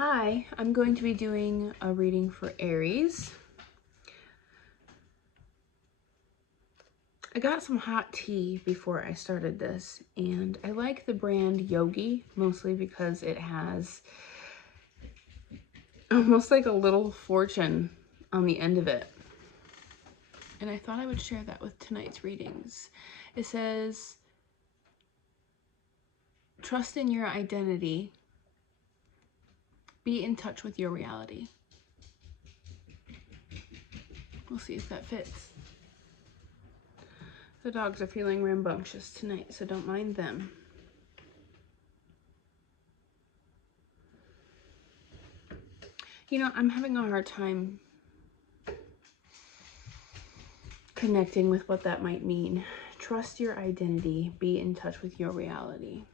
Hi, I'm going to be doing a reading for Aries. I got some hot tea before I started this, and I like the brand Yogi, mostly because it has almost like a little fortune on the end of it. And I thought I would share that with tonight's readings. It says, trust in your identity. Be in touch with your reality. We'll see if that fits. The dogs are feeling rambunctious tonight, so don't mind them. You know, I'm having a hard time connecting with what that might mean. Trust your identity. Be in touch with your reality.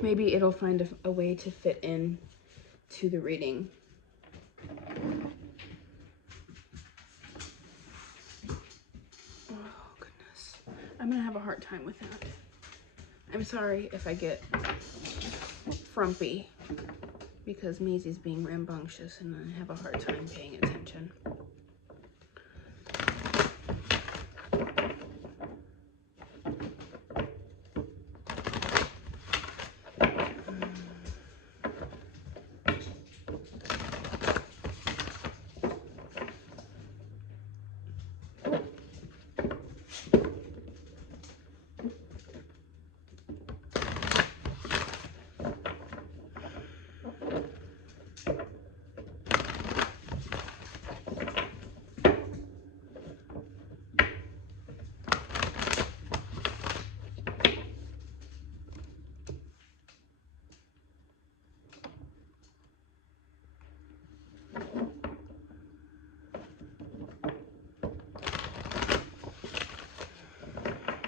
Maybe it'll find a way to fit in to the reading. Oh, goodness. I'm going to have a hard time with that. I'm sorry if I get frumpy because Maisie's being rambunctious and I have a hard time paying attention.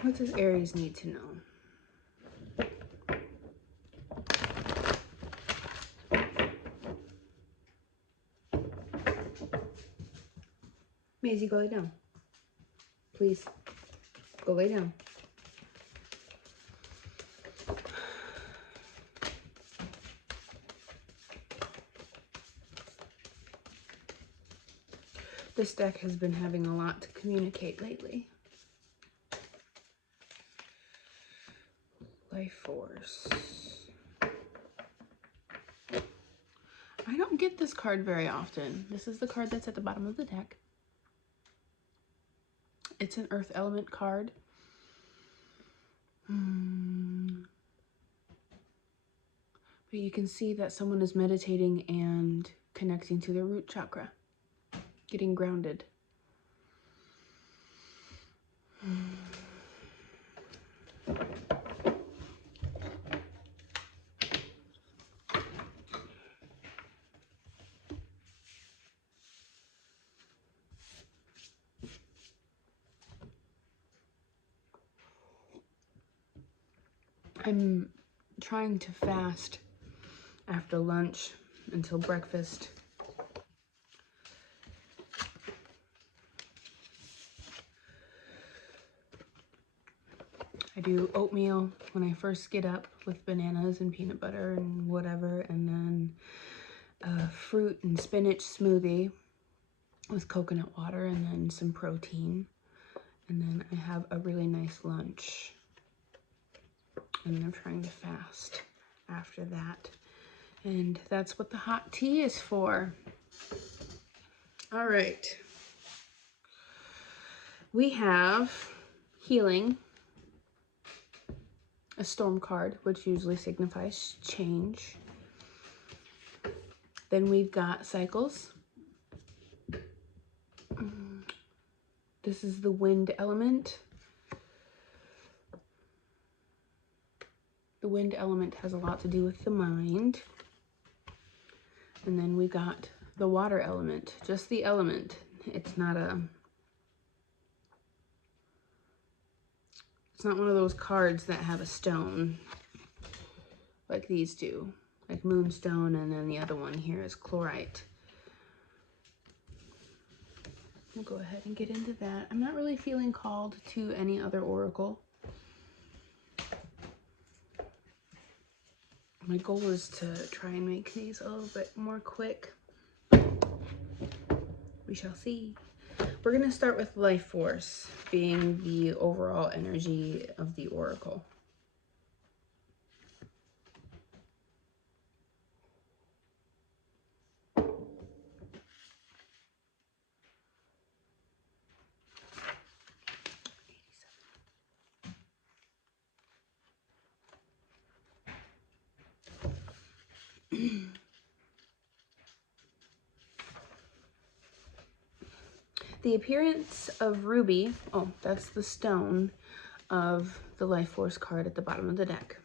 What does Aries need to know? Maisie, go lay down. Please, go lay down. This deck has been having a lot to communicate lately. Life Force. I don't get this card very often. This is the card that's at the bottom of the deck. It's an Earth Element card. But you can see that someone is meditating and connecting to their root chakra, getting grounded. I'm trying to fast after lunch until breakfast. I do oatmeal when I first get up with bananas and peanut butter and whatever, and then a fruit and spinach smoothie with coconut water and then some protein. And then I have a really nice lunch. And I'm trying to fast after that. And that's what the hot tea is for. All right. We have healing, a storm card, which usually signifies change. Then we've got cycles. This is the wind element. The wind element has a lot to do with the mind. And then we got the water element, just the element. It's not one of those cards that have a stone like these do, like moonstone, and then the other one here is chlorite. we'll go ahead and get into that. I'm not really feeling called to any other oracle. My goal is to try and make these a little bit more quick. We shall see. We're going to start with life force being the overall energy of the oracle. The appearance of ruby, oh, that's the stone of the life force card at the bottom of the deck.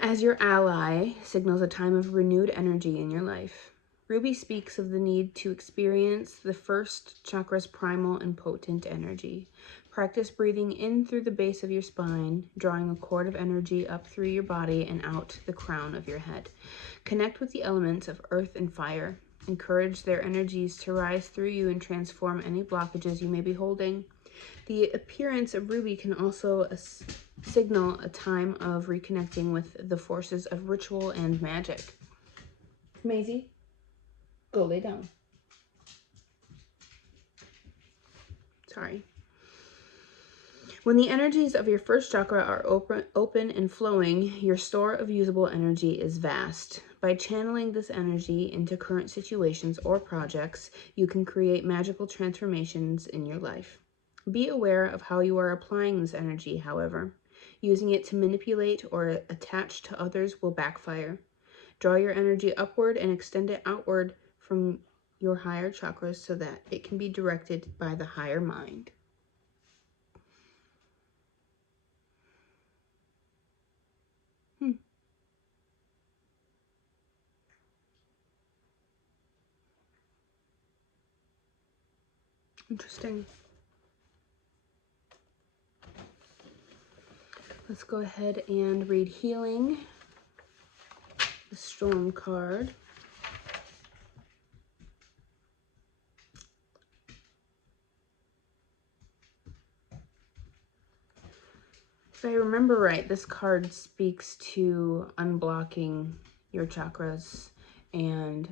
As your ally, signals a time of renewed energy in your life. Ruby speaks of the need to experience the first chakra's primal and potent energy. Practice breathing in through the base of your spine, drawing a cord of energy up through your body and out the crown of your head. Connect with the elements of earth and fire. Encourage their energies to rise through you and transform any blockages you may be holding. The appearance of ruby can also signal a time of reconnecting with the forces of ritual and magic. Maisie, go lay down. Sorry. When the energies of your first chakra are open and flowing, your store of usable energy is vast. By channeling this energy into current situations or projects, you can create magical transformations in your life. Be aware of how you are applying this energy, however. Using it to manipulate or attach to others will backfire. Draw your energy upward and extend it outward from your higher chakras so that it can be directed by the higher mind. Interesting. Let's go ahead and read Healing, the Storm card. If I remember right, this card speaks to unblocking your chakras and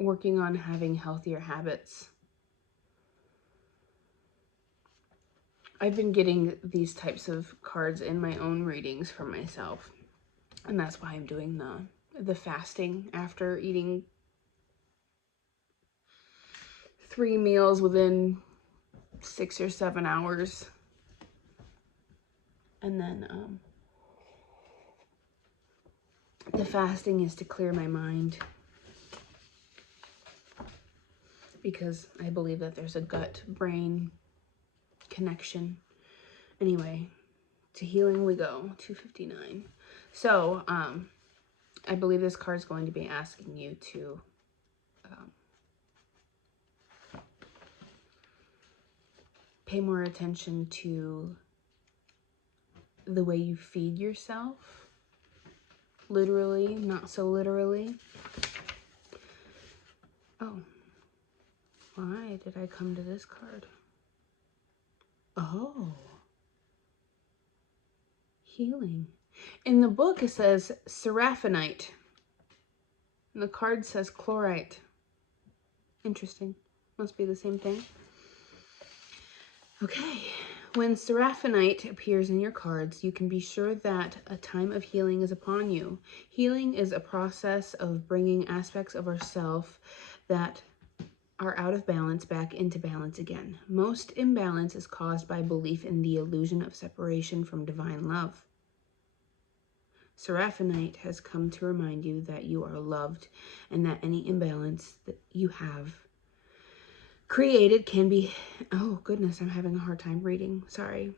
working on having healthier habits. I've been getting these types of cards in my own readings for myself, and that's why I'm doing the fasting after eating 3 meals within 6 or 7 hours. And then the fasting is to clear my mind, because I believe that there's a gut-brain connection. Anyway, to healing we go, 259. So, I believe this card is going to be asking you to pay more attention to the way you feed yourself. Literally, not so literally. Oh, why did I come to this card? Oh, healing. In the book, it says seraphinite. And the card says chlorite. Interesting. Must be the same thing. Okay. When seraphinite appears in your cards, you can be sure that a time of healing is upon you. Healing is a process of bringing aspects of ourself that are out of balance back into balance again. Most imbalance is caused by belief in the illusion of separation from divine love. Seraphinite has come to remind you that you are loved and that any imbalance that you have created can be... Oh, goodness, I'm having a hard time reading. Sorry.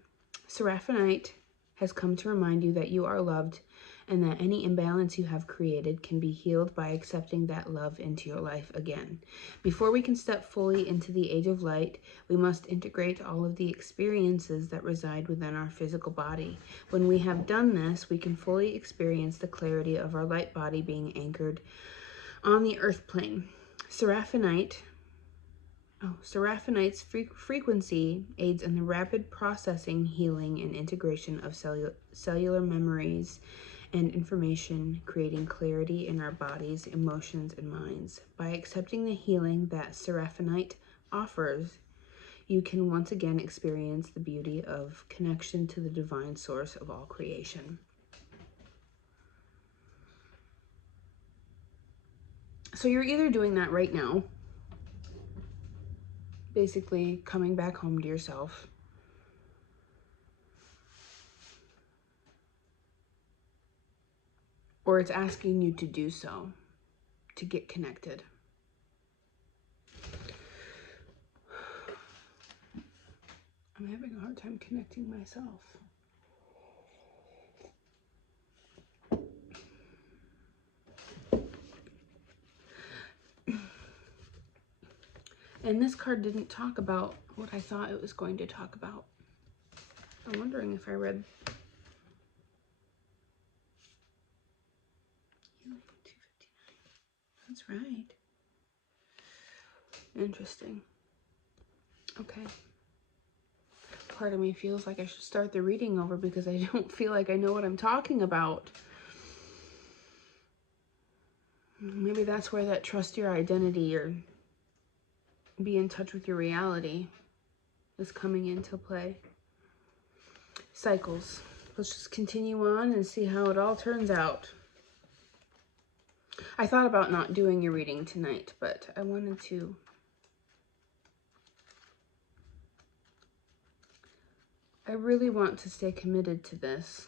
Seraphinite has come to remind you that you are loved and that any imbalance you have created can be healed by accepting that love into your life again. Before we can step fully into the age of light, we must integrate all of the experiences that reside within our physical body. When we have done this, we can fully experience the clarity of our light body being anchored on the earth plane. Seraphinite's frequency aids in the rapid processing, healing, and integration of cellular memories and information, creating clarity in our bodies, emotions, and minds. By accepting the healing that seraphinite offers, you can once again experience the beauty of connection to the divine source of all creation. So you're either doing that right now, basically coming back home to yourself, or it's asking you to do so, to get connected. I'm having a hard time connecting myself. And this card didn't talk about what I thought it was going to talk about. I'm wondering if I read 259. That's right. Interesting. Okay. Part of me feels like I should start the reading over because I don't feel like I know what I'm talking about. Maybe that's where that trust your identity or be in touch with your reality is coming into play. Cycles. Let's just continue on and see how it all turns out. I thought about not doing your reading tonight, but I wanted to. I really want to stay committed to this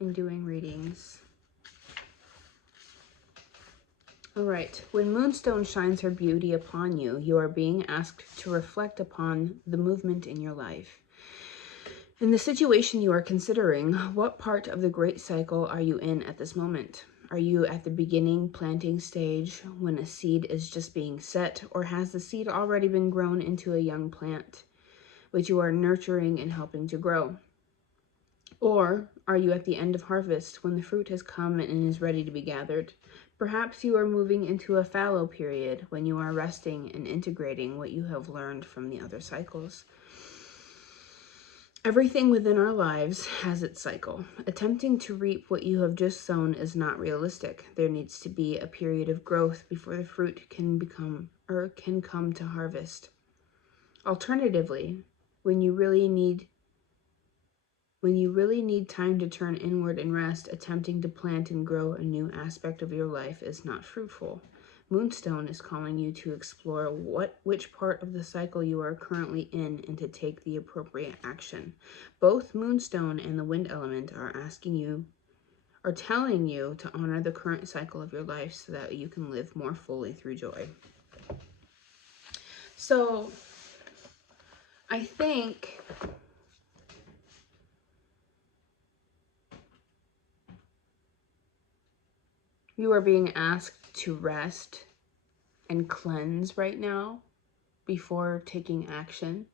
in doing readings. All right. When Moonstone shines her beauty upon you, you are being asked to reflect upon the movement in your life. In the situation you are considering, what part of the great cycle are you in at this moment? Are you at the beginning planting stage when a seed is just being set, or has the seed already been grown into a young plant, which you are nurturing and helping to grow? Or are you at the end of harvest when the fruit has come and is ready to be gathered? Perhaps you are moving into a fallow period when you are resting and integrating what you have learned from the other cycles. Everything within our lives has its cycle. Attempting to reap what you have just sown is not realistic. There needs to be a period of growth before the fruit can come to harvest. Alternatively, when you really need time to turn inward and rest, attempting to plant and grow a new aspect of your life is not fruitful. Moonstone is calling you to explore which part of the cycle you are currently in and to take the appropriate action. Both Moonstone and the Wind element are telling you to honor the current cycle of your life so that you can live more fully through joy. So, I think you are being asked to rest and cleanse right now before taking action.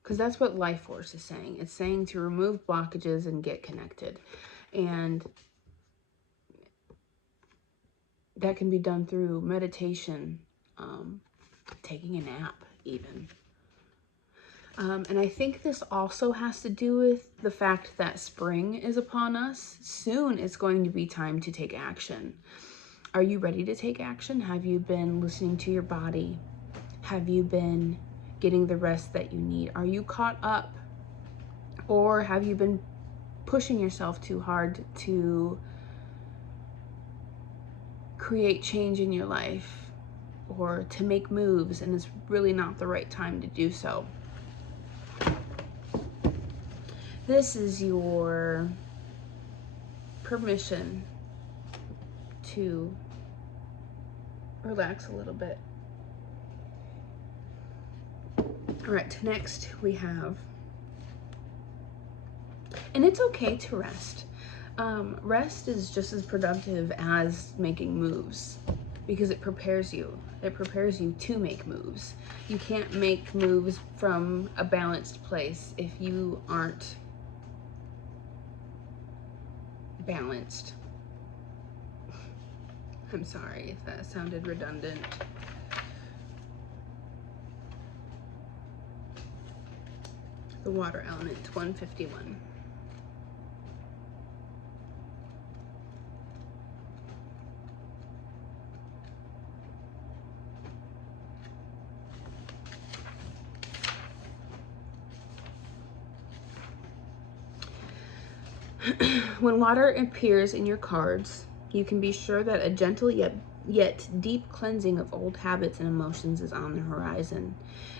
Because that's what Life Force is saying. It's saying to remove blockages and get connected. And that can be done through meditation, taking a nap even. And I think this also has to do with the fact that spring is upon us. Soon it's going to be time to take action. Are you ready to take action? Have you been listening to your body? Have you been getting the rest that you need? Are you caught up? Or have you been pushing yourself too hard to create change in your life or to make moves, and it's really not the right time to do so? This is your permission to relax a little bit. All right, next we have, and it's okay to rest. Rest is just as productive as making moves because it prepares you. It prepares you to make moves. You can't make moves from a balanced place if you aren't balanced. I'm sorry if that sounded redundant. The water element, 151. When water appears in your cards, you can be sure that a gentle yet deep cleansing of old habits and emotions is on the horizon.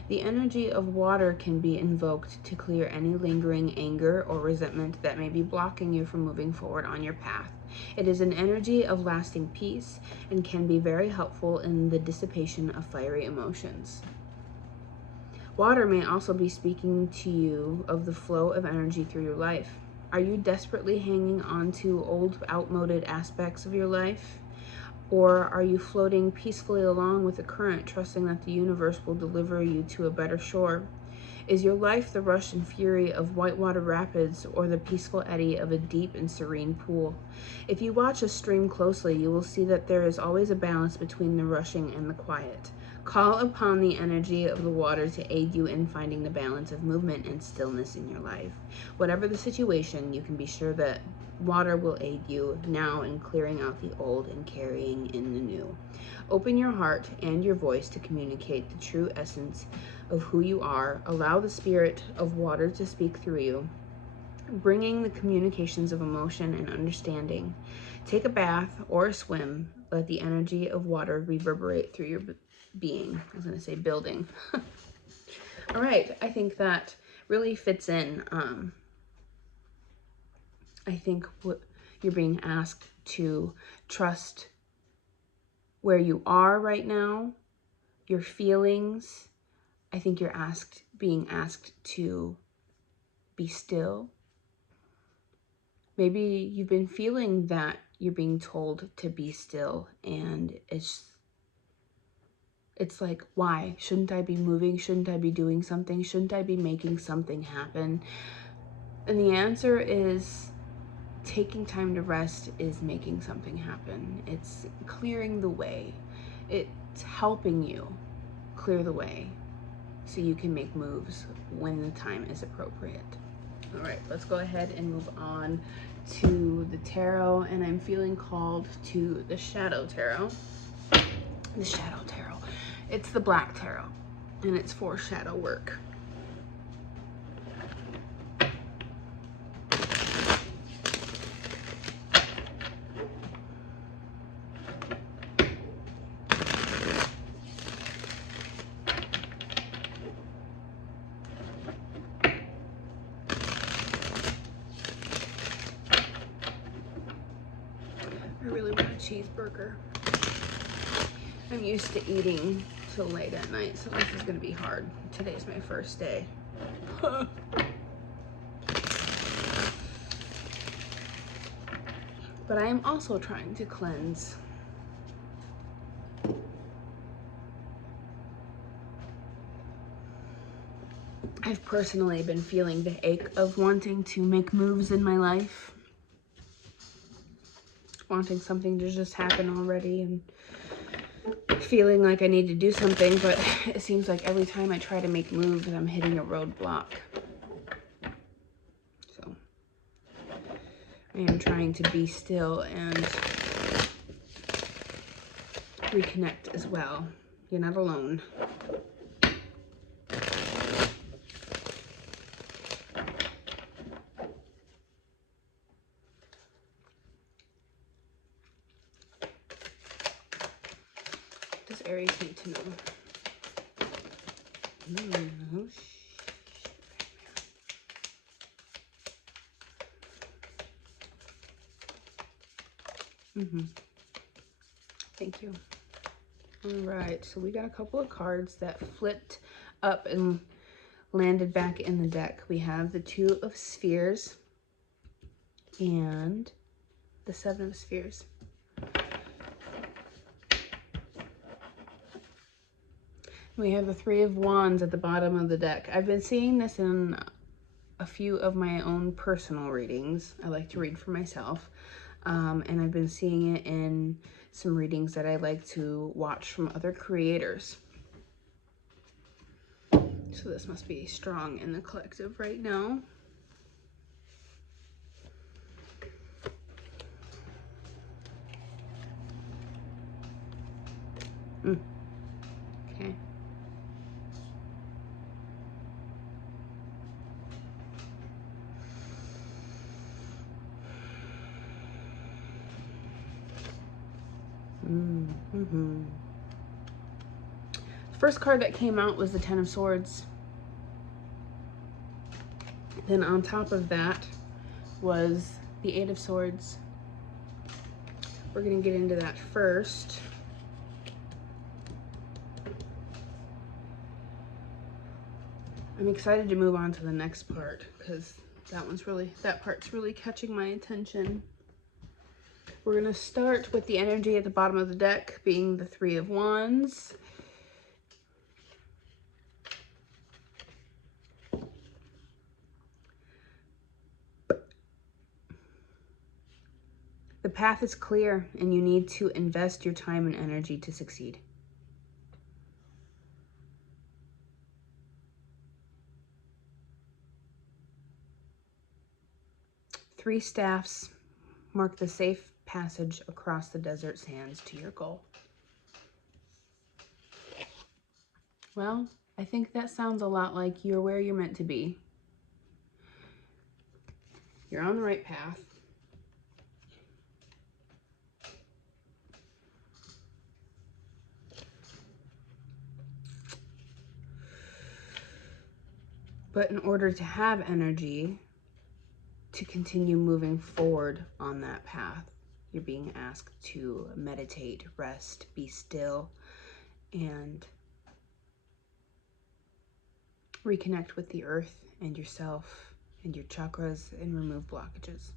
The energy of water can be invoked to clear any lingering anger or resentment that may be blocking you from moving forward on your path. It is an energy of lasting peace and can be very helpful in the dissipation of fiery emotions. Water may also be speaking to you of the flow of energy through your life. Are you desperately hanging on to old, outmoded aspects of your life? Or are you floating peacefully along with the current, trusting that the universe will deliver you to a better shore? Is your life the rush and fury of whitewater rapids or the peaceful eddy of a deep and serene pool? If you watch a stream closely, you will see that there is always a balance between the rushing and the quiet. Call upon the energy of the water to aid you in finding the balance of movement and stillness in your life. Whatever the situation, you can be sure that water will aid you now in clearing out the old and carrying in the new. Open your heart and your voice to communicate the true essence of who you are. Allow the spirit of water to speak through you, bringing the communications of emotion and understanding. Take a bath or a swim. Let the energy of water reverberate through your being. I was going to say building. All right, I think that really fits in. I think what you're being asked to trust where you are right now, your feelings. I think you're being asked to be still. Maybe you've been feeling that you're being told to be still, and it's like, why? Shouldn't I be moving? Shouldn't I be doing something? Shouldn't I be making something happen? And the answer is taking time to rest is making something happen. It's clearing the way. It's helping you clear the way so you can make moves when the time is appropriate. All right, let's go ahead and move on to the tarot, and I'm feeling called to the Shadow Tarot. The Shadow Tarot. It's the Black Tarot, and it's for shadow work. I really want a cheeseburger. I'm used to eating till late at night, so this is gonna be hard. Today's my first day. But I am also trying to cleanse. I've personally been feeling the ache of wanting to make moves in my life. Wanting something to just happen already and feeling like I need to do something, but it seems like every time I try to make moves, I'm hitting a roadblock. So I am trying to be still and reconnect as well. You're not alone. Does Aries need to know? Thank you. All right, so we got a couple of cards that flipped up and landed back in the deck. We have the Two of Spheres and the Seven of Spheres. We have the Three of Wands at the bottom of the deck. I've been seeing this in a few of my own personal readings. I like to read for myself. And I've been seeing it in some readings that I like to watch from other creators. So this must be strong in the collective right now. Okay. Mm-hmm. The first card that came out was the Ten of Swords. Then on top of that was the Eight of Swords. We're going to get into that first. I'm excited to move on to the next part because that part's really catching my attention. We're going to start with the energy at the bottom of the deck being the Three of Wands. The path is clear and you need to invest your time and energy to succeed. Three staffs mark the safe passage across the desert sands to your goal. Well, I think that sounds a lot like you're where you're meant to be. You're on the right path. But in order to have energy to continue moving forward on that path, you're being asked to meditate, rest, be still, and reconnect with the earth and yourself and your chakras and remove blockages.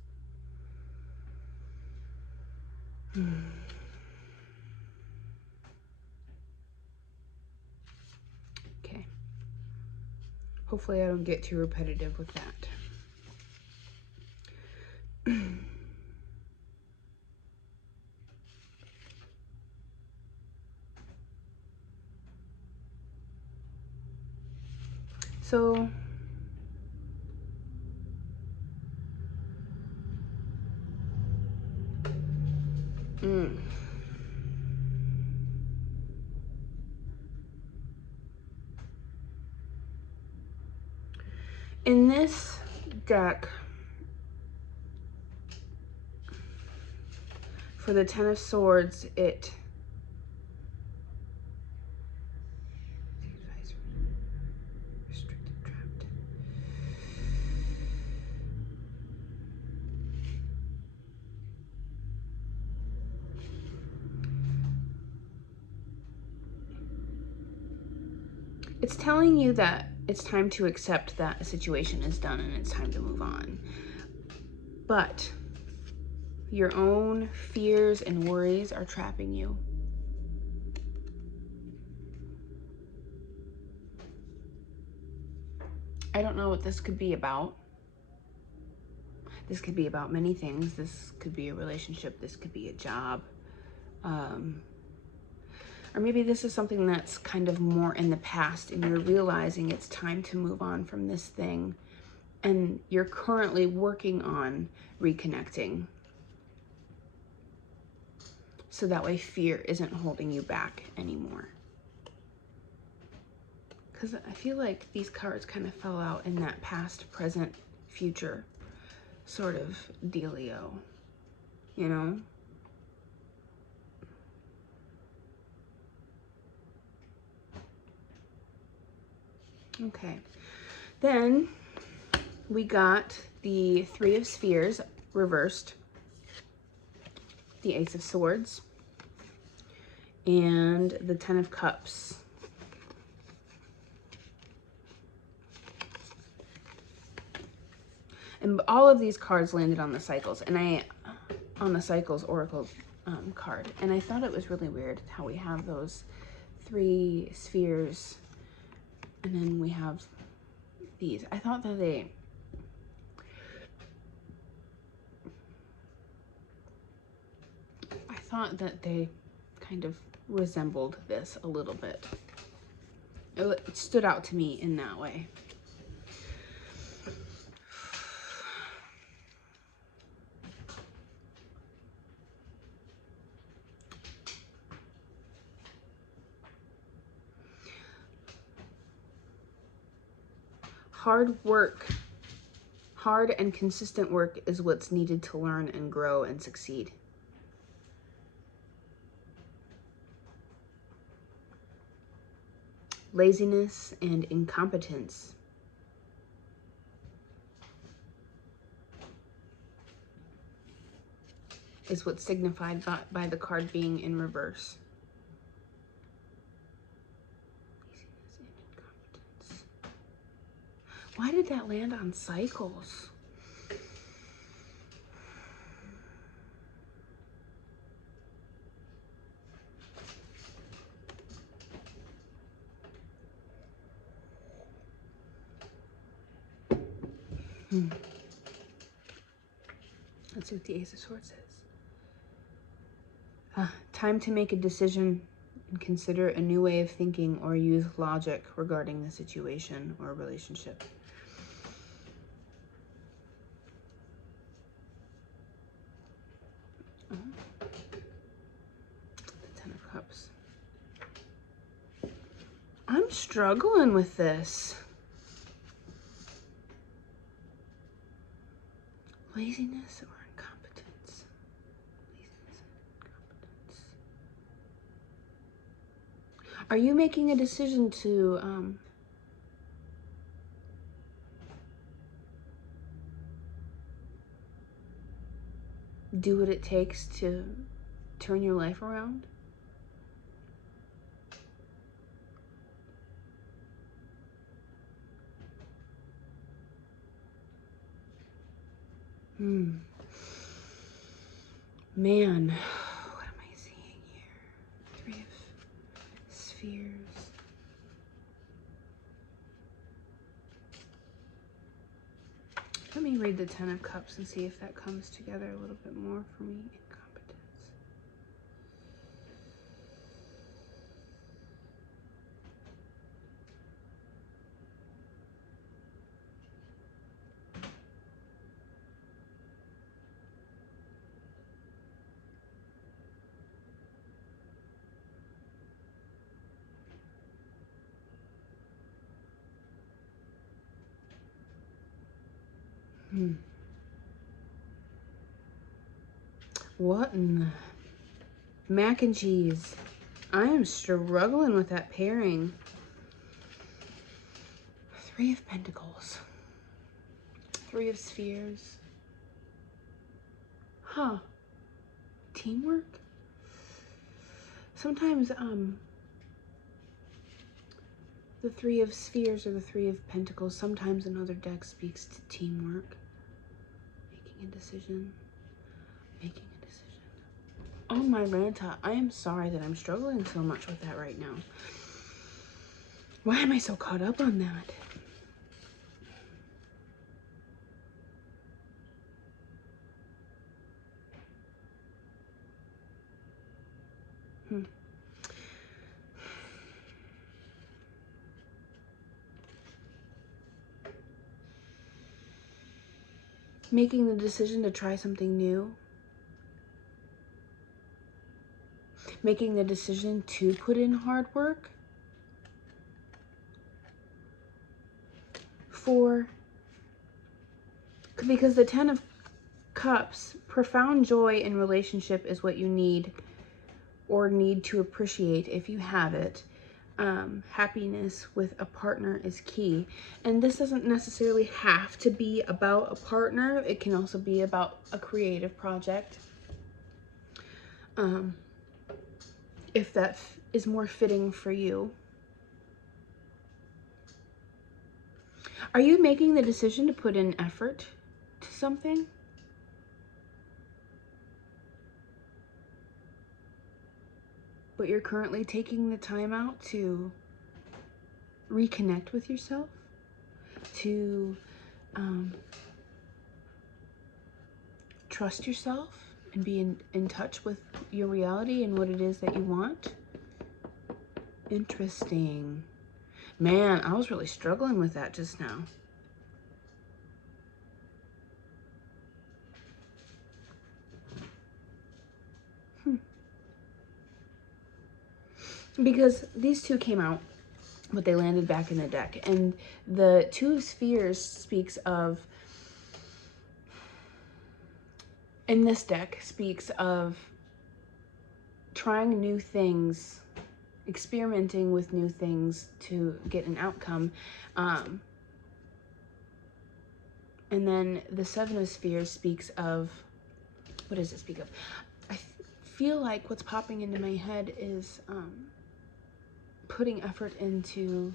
Okay. Hopefully I don't get too repetitive with that. So in this deck, for the Ten of Swords, it's telling you that it's time to accept that a situation is done and it's time to move on. But your own fears and worries are trapping you. I don't know what this could be about. This could be about many things. This could be a relationship. This could be a job. Or maybe this is something that's kind of more in the past and you're realizing it's time to move on from this thing. And you're currently working on reconnecting. So that way fear isn't holding you back anymore. Because I feel like these cards kind of fell out in that past, present, future sort of dealio, you know? Okay. Then we got the Three of Spheres reversed, the Ace of Swords, and the Ten of Cups. And all of these cards landed on the cycles, and on the cycles oracle card. And I thought it was really weird how we have those three spheres, and then we have these. I thought that thought that they kind of resembled this a little bit. It stood out to me in that way. Hard work, hard and consistent work is what's needed to learn and grow and succeed. Laziness and incompetence is what's signified by the card being in reverse. Laziness and incompetence. Why did that land on cycles? Let's see what the Ace of Swords says. Time to make a decision and consider a new way of thinking or use logic regarding the situation or relationship. The Ten of Cups. I'm struggling with this. Laziness or incompetence? Laziness and incompetence. Are you making a decision to do what it takes to turn your life around? Man, what am I seeing here? Three of Spheres. Let me read the Ten of Cups and see if that comes together a little bit more for me. Incompetence. What in the mac and cheese? I am struggling with that pairing. Three of Pentacles. Three of Spheres. Huh. Teamwork? Sometimes, the Three of Spheres or the Three of Pentacles, sometimes another deck speaks to teamwork. Making a decision. Making a decision. Oh my Ranta, I am sorry that I'm struggling so much with that right now. Why am I so caught up on that? Making the decision to try something new. Making the decision to put in hard work. Because the Ten of Cups, profound joy in relationship is what you need or need to appreciate if you have it. Happiness with a partner is key. And this doesn't necessarily have to be about a partner. It can also be about a creative project. If that is more fitting for you. Are you making the decision to put in effort to something? But you're currently taking the time out to reconnect with yourself, to trust yourself and be in touch with your reality and what it is that you want. Interesting. Man, I was really struggling with that just now. Because these two came out, but they landed back in the deck. And the Two of Spheres speaks of, in this deck, speaks of trying new things, experimenting with new things to get an outcome. And then the Seven of Spheres speaks of, what does it speak of? I feel like what's popping into my head is putting effort into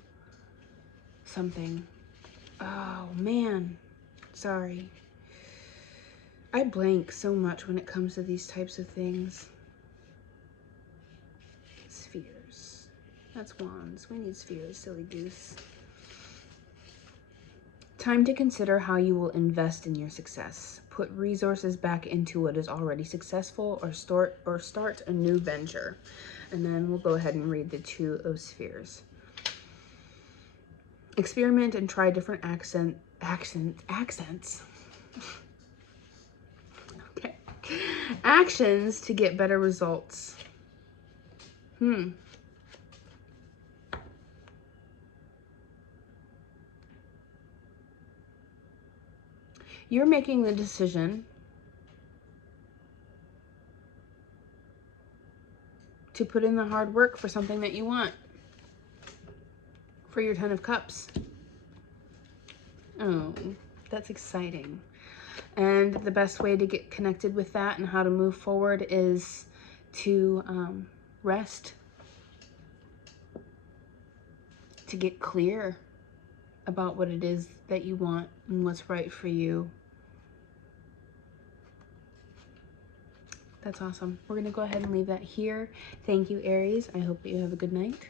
something. Oh man, sorry. I blank so much when it comes to these types of things. Spheres. That's wands. We need spheres, silly goose. Time to consider how you will invest in your success. Put resources back into what is already successful, or start a new venture. And then we'll go ahead and read the Two of Spheres. Experiment and try different accents. Okay. Actions to get better results. You're making the decision to put in the hard work for something that you want. For your Ten of Cups. Oh, that's exciting. And the best way to get connected with that and how to move forward is to rest, to get clear about what it is that you want and what's right for you. That's awesome. We're going to go ahead and leave that here. Thank you, Aries. I hope that you have a good night.